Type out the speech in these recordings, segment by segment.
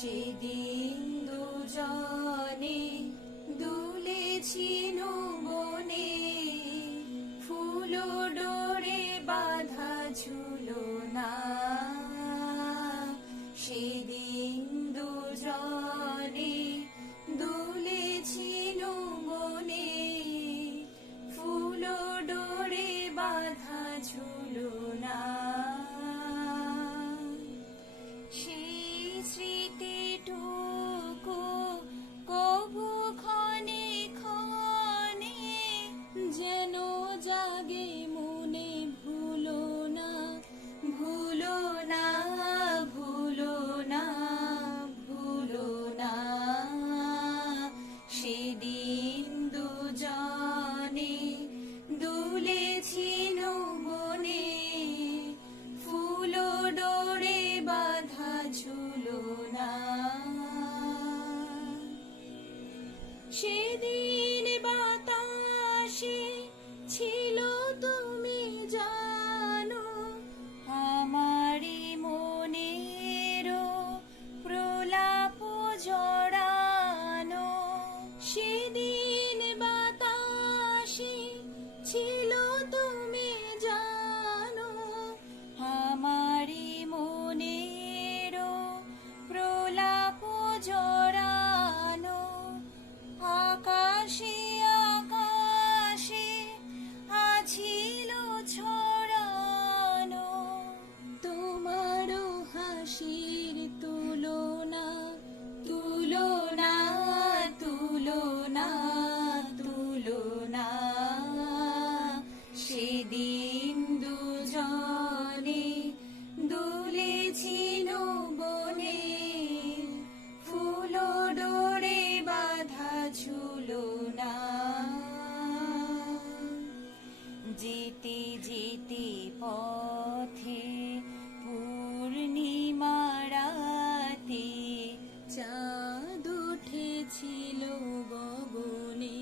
সেদিন দুজনে দুলেছি বনে, ফুল ডোরে বাঁধা ঝুলনা। সেদিন দুজনে দুলেছি বনে, ফুল ডোরে বাঁধা ঝুলনা। স্মৃতিটুকু কবু ক্ষণে ক্ষণে যেন জাগে মনে, ভুলো না, ভুলো না, ভুলো না, ভুলো না। সেদিন দুজনে দুলেছি বনে, ফুল ডোরে বাঁধা ঝুলনা। সেদিন বাতাসে ছিল তুমি জানো, আমারই মনেরও প্রলাপ জড়ানো। সেদিন বাতাসে ছিল তুমি জানো, আমারই মনেরও প্রলাপ জড়ানো। আকাশে আকাশে আছিল ছড়ানো, তোমারও হাসির তুলনা, তুলনা, তুলনা, তুলনা। সেদিন দুজনে দুলেছি বনে, ফুল ডোরে বাঁধা ঝুলনা। যেতে যেতে পথে পূর্ণিমা রাতে চাঁদ উঠেছিল গগনে।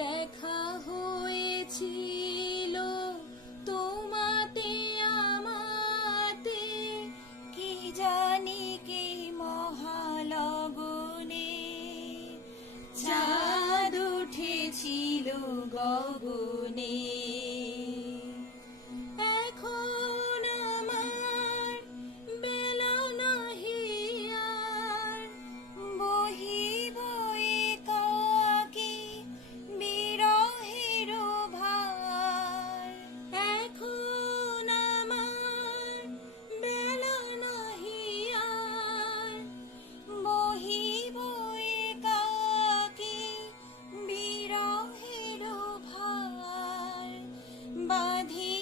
দেখা হয়েছিল তোমাতে আমাতে, কি জানি কি মহালগনে। চাঁদ উঠেছিল গগনে। এখন আমার বেলা নাহি আর, বহিব একাকী বিরহের ভার। এখন আমার বেলা নাহি আর, বহিব একাকী বিরহের ভার। বাঁধি